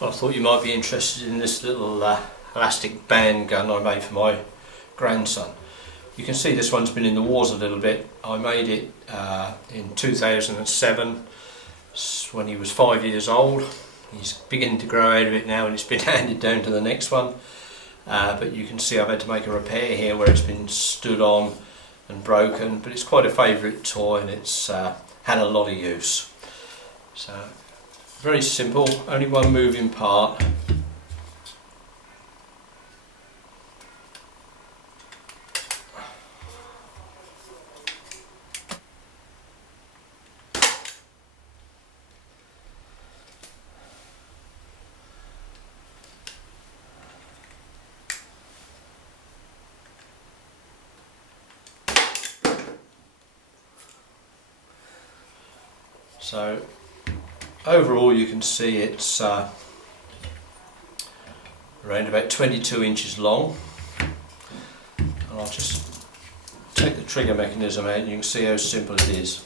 Well, I thought you might be interested in this little elastic band gun I made for my grandson. You can see this one's been in the wars a little bit. I made it in 2007 when he was 5 years old. He's beginning to grow out of it now and it's been handed down to the next one. But you can see I've had to make a repair here where it's been stood on and broken, but it's quite a favourite toy and it's had a lot of use. So very simple, only one moving part. So overall you can see it's around about 22 inches long, and I'll just take the trigger mechanism out and you can see how simple it is.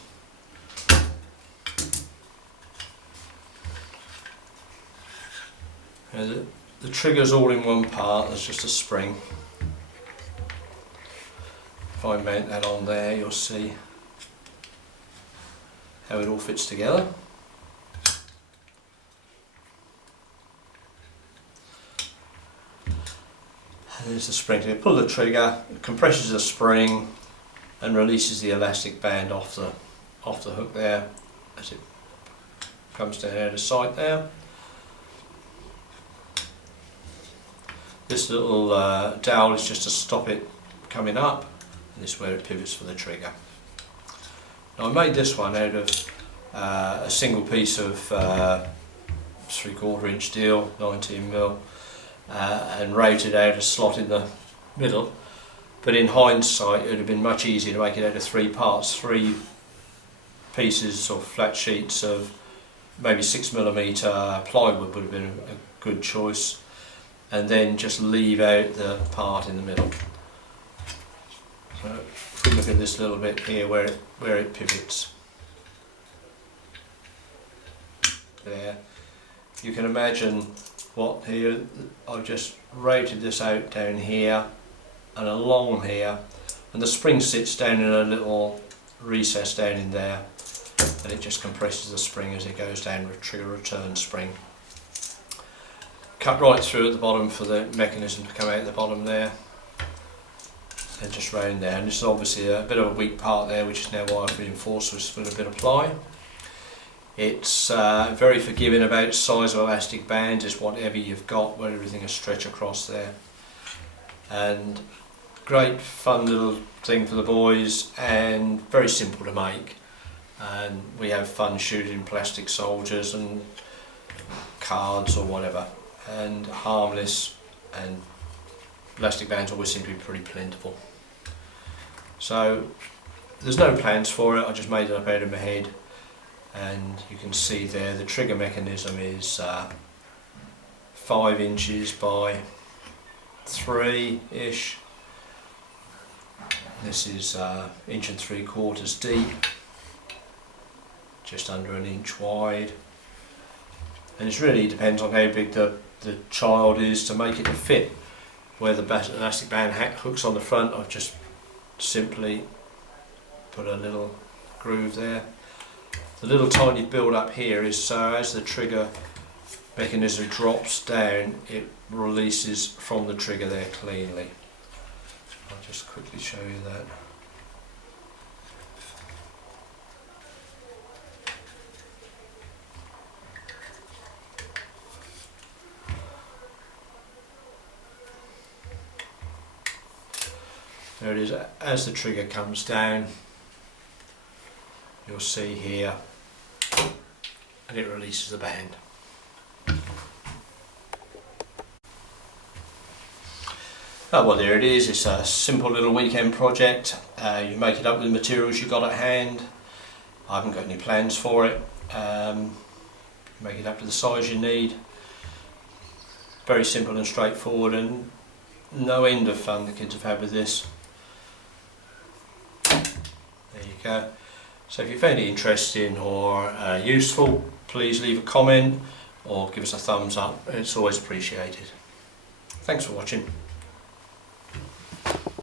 Now the trigger's all in one part, there's just a spring. If I mount that on there you'll see how it all fits together. And there's the spring. You pull the trigger, it compresses the spring and releases the elastic band off the hook there as it comes down out of sight there. This little dowel is just to stop it coming up, and this is where it pivots for the trigger. Now I made this one out of a single piece of 3/4 inch steel, 19mm, and routed out a slot in the middle, but in hindsight it would have been much easier to make it out of 3 parts, 3 pieces or flat sheets of maybe 6mm plywood would have been a good choice, and then just leave out the part in the middle. So if we look at this little bit here where it pivots there, you can imagine what here, I've just routed this out down here and along here, and the spring sits down in a little recess down in there, and it just compresses the spring as it goes down with trigger return spring. Cut right through at the bottom for the mechanism to come out the bottom there, and just round there, and this is obviously a bit of a weak part there, which is now why I've reinforced with a bit of ply. It's very forgiving about size of elastic bands, it's whatever you've got, where everything is stretch across there. And great fun little thing for the boys and very simple to make. And we have fun shooting plastic soldiers and cards or whatever, and harmless, and elastic bands always seem to be pretty plentiful. So there's no plans for it, I just made it up out of my head, and you can see there the trigger mechanism is 5 inches by 3-ish. This is 1 3/4 inches deep, just under 1 inch wide, and it really depends on how big the child is to make it to fit. Where the elastic band hooks on the front, I've just simply put a little groove there. The little tiny build up here is so as the trigger mechanism drops down, it releases from the trigger there cleanly. I'll just quickly show you that. There it is, as the trigger comes down, you'll see here, and it releases the band. Oh, well, there it is. It's a simple little weekend project. You make it up with the materials you got at hand. I haven't got any plans for it. Make it up to the size you need. Very simple and straightforward, and no end of fun the kids have had with this. There you go. So if you found it interesting or useful, please leave a comment. or give us a thumbs up. It's always appreciated. Thanks for watching.